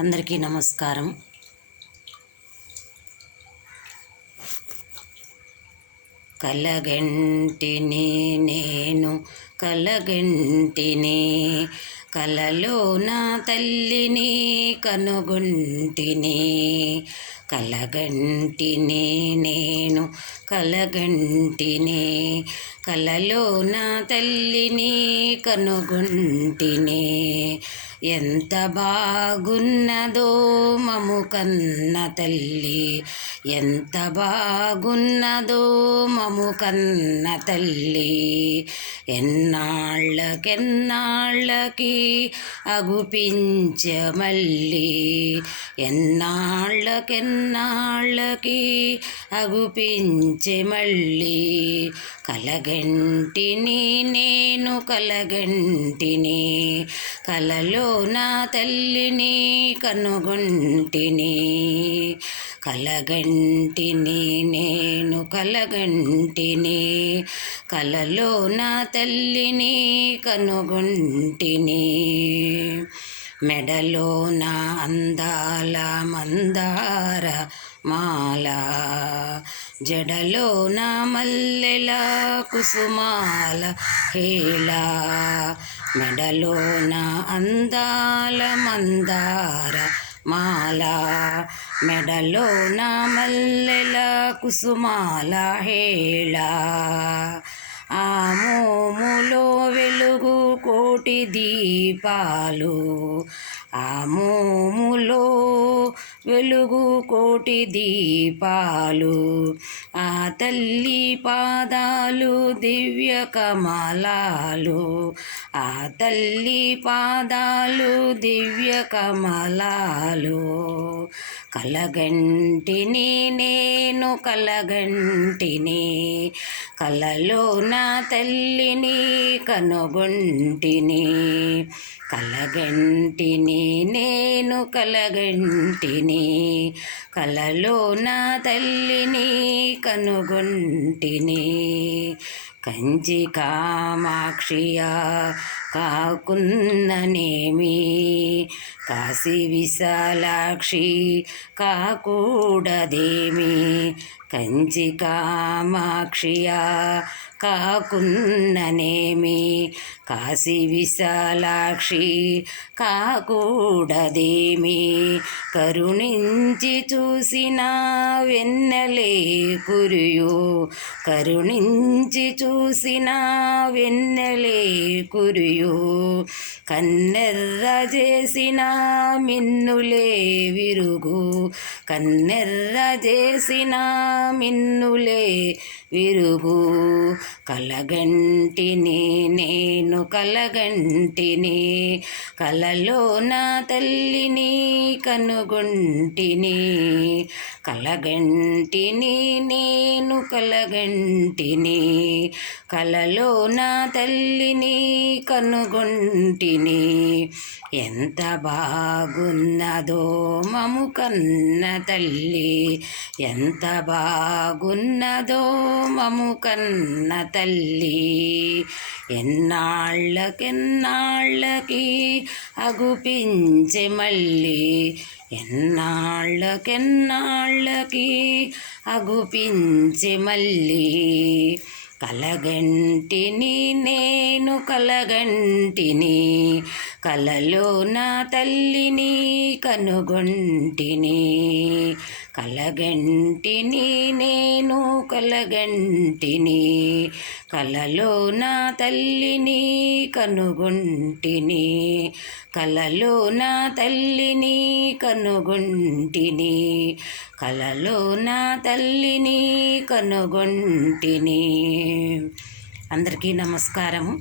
అందరికీ నమస్కారం. కలగంటిని నేను కలగంటిని, కలలో నా తల్లిని కనుగొంటిని. కలగంటిని నేను కలగంటిని, కలలో నా తల్లిని కనుగొంటిని. ఎంత బాగున్నదో మము కన్న తల్లి, ఎంత బాగున్నదో మము కన్న తల్లి. ఎన్నాళ్ళకెన్నాళ్ళకి అగుపించ మళ్ళీ, ఎన్నాళ్ళకెన్నాళ్ళకి అగుపించే మళ్ళీ. కలగంటిని నేను కలగంటిని, కలలో నా తల్లిని కనుగొంటిని. కలగంటిని నేను కలగంటిని, కలలో నా తల్లిని కనుగొంటిని. మెడలో నా అందాల మందార మాల, జడలో నా మల్లెల కుసుమాల హేళ. మెడలో నా అందాల మందార మాల, మెడలో నా మల్లెల కుసుమాల హేళ. ఆ మోములో వెలుగు కోటి దీపాలు, ఆ మోములో వెలుగు కోటి దీపాలు. ఆ తల్లి పాదాలు దివ్య కమలాలు, ఆ తల్లి పాదాలు దివ్య కమలాలు. కలగంటిని నేను కలగంటిని, కలలో నా తల్లిని కనుగొంటిని. కలగంటిని నేను కలగంటిని, కలలో నా తల్లిని కనుగొంటిని. కంచి కామాక్షియా కాకున్ననేమి, కాశీ విశాలాక్షి కాకూడదేమి. కంచి కామాక్షియా కాకున్ననేమి, కాశీ విశాలాక్షి కాకూడదేమి. కరుణించి చూసిన వెన్నెలే కురియు, కరుణించి చూసిన వెన్నెలే కురియు. కన్నెర్ర చేసిన మిన్నులే విరుగు, కన్నెర్ర చేసిన మిన్నులే విరుగు. కలగంటిని నేను కలగంటిని, కలలో నా తల్లిని కనుగొంటిని. కలగంటిని నేను కలగంటిని, కలలో నా తల్లిని కనుగొంటిని. ఎంత బాగున్నదో మము కన్న తల్లి, ఎంత బాగున్నదో మము కన్న తల్లి. ఎన్నాళ్ళకెన్నాళ్ళకి అగుపించే మళ్ళీ, ఎన్నాళ్ళకెన్నాళ్ళకి అగుపించే మళ్ళీ. కలగంటిని నేను కలగంటిని, కలలో నా తల్లిని కనుగొంటిని. కలగంటిని నేను కలగంటిని, కలలో నా తల్లిని కనుగొంటిని. కలలో నా తల్లిని కనుగొంటిని, కలలో నా తల్లిని కనుగొంటిని. అందరికీ నమస్కారము.